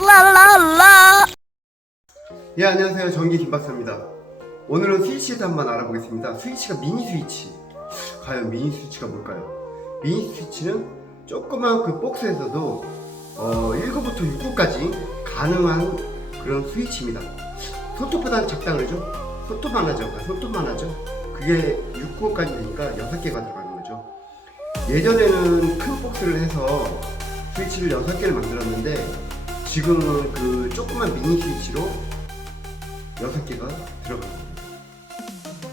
랄랄라. 예 안녕하세요. 전기 김박사입니다. 오늘은 스위치에서 한번 알아보겠습니다. 스위치가 미니 스위치. 과연 미니 스위치가 뭘까요? 미니 스위치는 조그만 그 박스에서도 어, 1구부터 6구까지 가능한 그런 스위치입니다. 손톱보다는 작다 그러죠? 손톱만 하죠? 그러니까 손톱만 하죠? 그게 6구까지 되니까 6개가 들어가는 거죠. 예전에는 큰 박스를 해서 스위치를 6개를 만들었는데 지금은 그 조그만 미니 스위치로 여섯 개가 들어갑니다.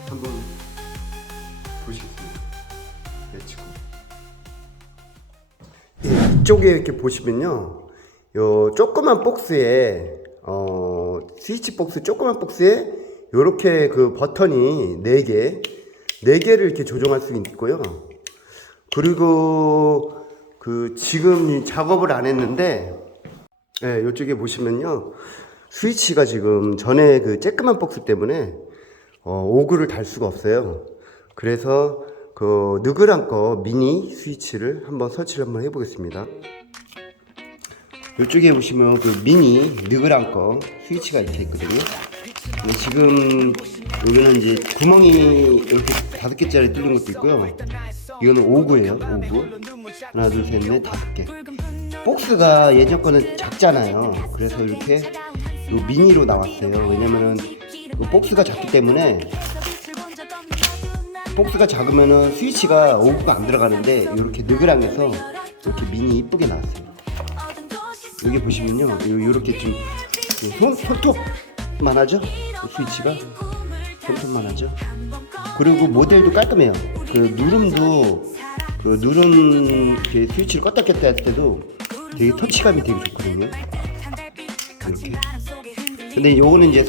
한번 보시겠습니다. 내치고. 예, 이쪽에 이렇게 보시면요, 요 조그만 박스에 어 스위치 박스 조그만 박스에 요렇게 그 버튼이 네 개, 네 개를 이렇게 조정할 수 있고요. 그리고 그 지금 이 작업을 안 했는데, 예, 요쪽에 보시면요. 스위치가 지금 전에 그 쬐끄만 박스 때문에 어, 오그를 달 수가 없어요. 그래서 그 느그란 거 미니 스위치를 한번 설치를 한번 해보겠습니다. 이쪽에 보시면 그 미니 느그란 거 스위치가 이렇게 있거든요. 지금 여기는 이제 구멍이 이렇게 다섯 개짜리 뚫린 것도 있고요. 이거는 오구예요. 오구. 하나, 둘, 셋, 넷, 다섯 개. 복스가 예전 거는 작잖아요. 그래서 이렇게 요 미니로 나왔어요. 왜냐면은 요 복스가 작기 때문에 복스가 작으면은 스위치가 오구가 안 들어가는데 이렇게 느그랑해서 이렇게 미니 이쁘게 나왔어요. 여기 보시면요, 요, 요렇게 좀 손, 손톱만 하죠? 요 스위치가 손톱만 하죠. 그리고 모델도 깔끔해요. 그 누름도 그 누름 그 스위치를 껐다 켰다 할 때도 되게 터치감이 되게 좋거든요. 이렇게. 근데 요거는 이제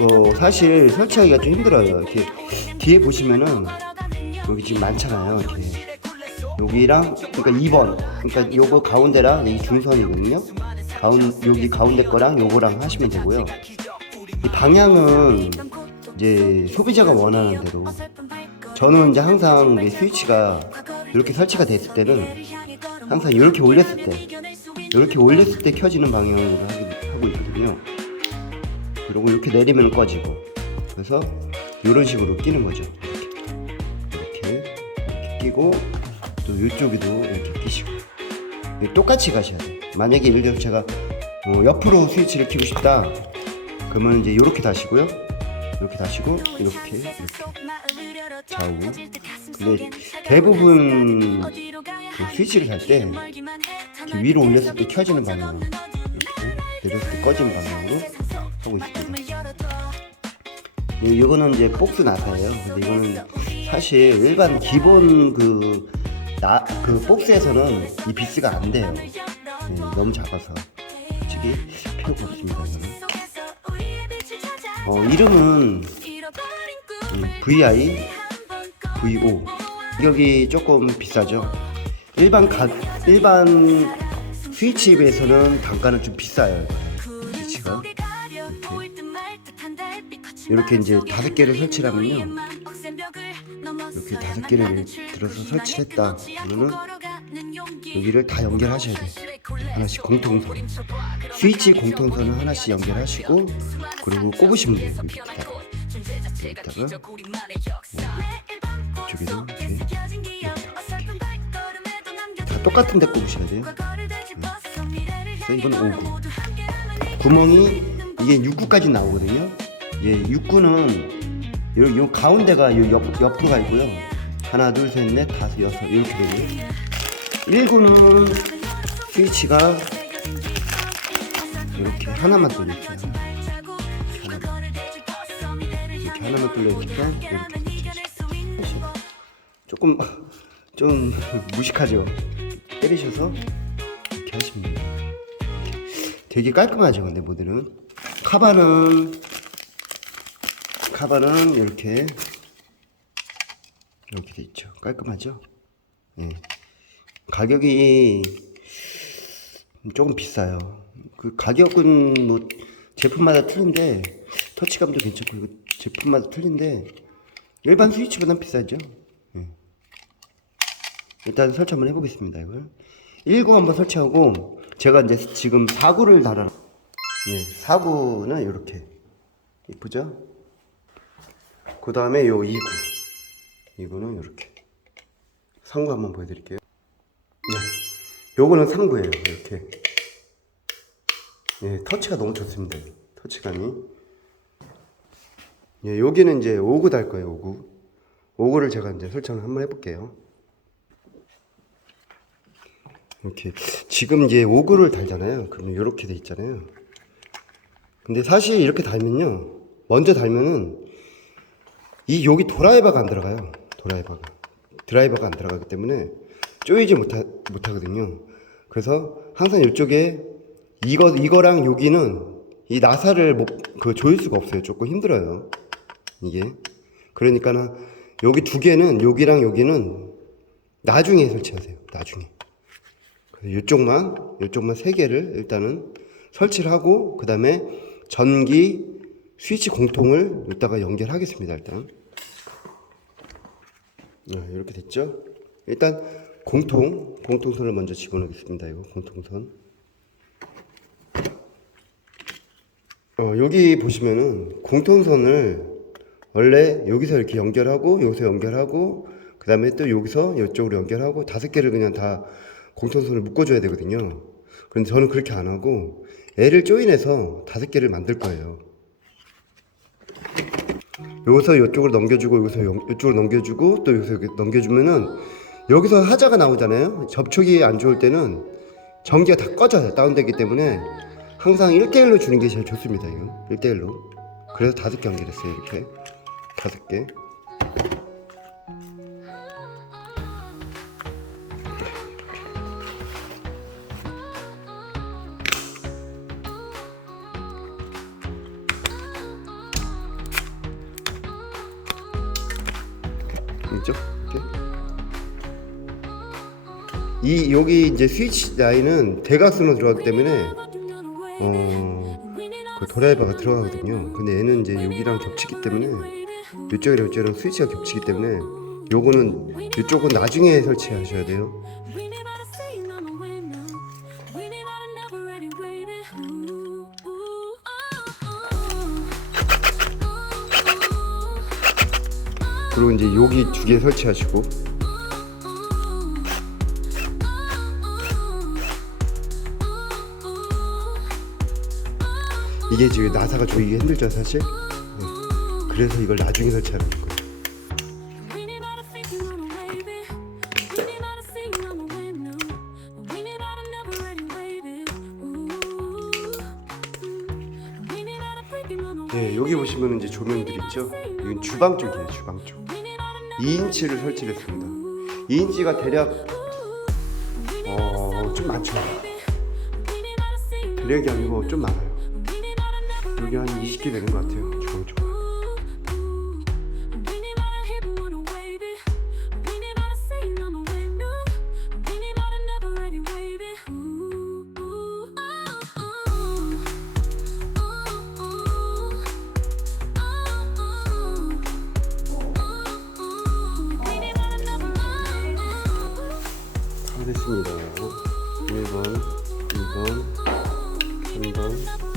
어, 사실 설치하기가 좀 힘들어요. 이렇게 뒤에 보시면은 여기 지금 많잖아요. 이렇게 여기랑 그러니까 2번 그러니까 요거 가운데랑 이 중선이거든요. 가운 여기 가운데 거랑 요거랑 하시면 되고요. 이 방향은 이제 소비자가 원하는 대로 저는 이제 항상 이 스위치가 이렇게 설치가 됐을 때는 항상 이렇게 올렸을 때 이렇게 올렸을 때 켜지는 방향으로 하고 있거든요. 그리고 이렇게 내리면 꺼지고 그래서 이런 식으로 끼는 거죠. 이렇게 이렇게, 이렇게 끼고 또 이쪽에도 이렇게 끼시고 똑같이 가셔야 돼요. 만약에 예를 들어서 제가 어, 옆으로 스위치를 켜고 싶다 그러면 이제 이렇게 다시고요. 이렇게 다시고 이렇게 이렇게 좌우 근데 대부분 그 스위치를 살때 이렇게 위로 올렸을 때 켜지는 방향 이렇게 내렸을 때 꺼지는 방향으로 하고 있습니다. 네, 이거는 이제 복스 나사예요. 근데 이거는 사실 일반 기본 그, 나, 그 복스에서는 이 비스가 안 돼요. 네, 너무 작아서. 솔직히 필요가 없습니다. 이거는. 어, 이름은 음, VI, VO. 가격이 조금 비싸죠. 일반 가, 일반 스위치에서는 단가는 좀 비싸요. 스위치가. 이렇게 이제 다섯 개를 설치하면요. 이렇게 다섯 개를 들어서 설치를 했다. 그러면은 여기를 다 연결하셔야 돼. 하나씩 공통선. 스위치 공통선을 하나씩 연결하시고 그리고 꼽으시면 돼요. 여기다가. 여기다가 이쪽에도 똑같은 데 꼽으셔야 돼요. 그래서 이건 5구. 구멍이 이게 6구까지 나오거든요. 이제 6구는 요, 요 가운데가 요 옆, 옆으로 가 있고요. 하나, 둘, 셋, 넷, 다섯, 여섯 이렇게 되고요. 1구는 스위치가 이렇게 하나만. 이렇게 하나만 뚫려 있으니까 이렇게. 조금 좀 무식하죠. 때리셔서 이렇게 하시면 돼요. 되게 깔끔하죠 근데 모델은. 카바는 카바는 이렇게 이렇게 돼 있죠. 깔끔하죠? 예. 가격이 조금 비싸요. 그 가격은 뭐 제품마다 틀린데 터치감도 괜찮고 제품마다 틀린데 일반 스위치보단 비싸죠? 예. 일단 설치 한번 해보겠습니다 이걸. 1구 한번 설치하고 제가 이제 지금 4구를 달아 예, 4구는 이렇게. 이쁘죠? 그 다음에 요 2구. 2구는 이렇게. 3구 한번 보여드릴게요. 네, 요거는 3구예요 이렇게. 예, 터치가 너무 좋습니다 터치감이. 예, 여기는 이제 5구 달 거예요 5구. 5구를 제가 이제 설정을 한번 해볼게요 이렇게 지금 이제 5구를 달잖아요. 그러면 이렇게 돼 있잖아요. 근데 사실 이렇게 달면요. 먼저 달면은 이 여기 드라이버가 안 들어가요. 드라이버가. 드라이버가 안 들어가기 때문에 조이지 못하, 못하거든요. 그래서 항상 이쪽에 이거 이거랑 여기는 이 나사를 못, 그 조일 수가 없어요. 조금 힘들어요. 이게. 그러니까는 여기 두 개는 여기랑 여기는 나중에 설치하세요. 나중에 그래서 이쪽만 이쪽만 세 개를 일단은 설치를 하고 그 다음에 전기 스위치 공통을 이따가 연결하겠습니다 일단. 네, 이렇게 됐죠? 일단 공통 공통선을 먼저 집어넣겠습니다 이거 공통선. 어, 여기 보시면은 공통선을 원래 여기서 이렇게 연결하고 여기서 연결하고 그 다음에 또 여기서 이쪽으로 연결하고 다섯 개를 그냥 다 공통선을 묶어줘야 되거든요. 그런데 저는 그렇게 안 하고 애를 조인해서 다섯 개를 만들 거예요. 여기서 이쪽으로 넘겨주고 여기서 영- 이쪽으로 넘겨주고 또 여기서 넘겨주면은 여기서 하자가 나오잖아요. 접촉이 안 좋을 때는 전기가 다 꺼져요. 다운되기 때문에 항상 1대1로 주는 게 제일 좋습니다 이거. 1대1로. 그래서 다섯 개 연결했어요 이렇게. 다섯 개 이 여기 이제 스위치 라인은 대각선으로 들어가기 때문에 어, 그 드라이버가 들어가거든요. 근데 얘는 이제 여기랑 겹치기 때문에 이쪽이랑 이쪽이랑 스위치가 겹치기 때문에 요거는 이쪽은 나중에 설치하셔야 돼요. 그리고 이제 여기 두 개 설치하시고 이게 지금 나사가 조이기 힘들죠 사실? 네. 그래서 이걸 나중에 설치하는 거예요. 네 여기 보시면 이제 조명들 있죠? 이건 주방 쪽이에요 주방 쪽. 2인치를 설치를 했습니다. 2인치가 대략 어, 좀 많죠. 대략이 아니고 좀 많아요 여기 한 20개 되는 것 같아요. 다 됐습니다. 1번 2번 3번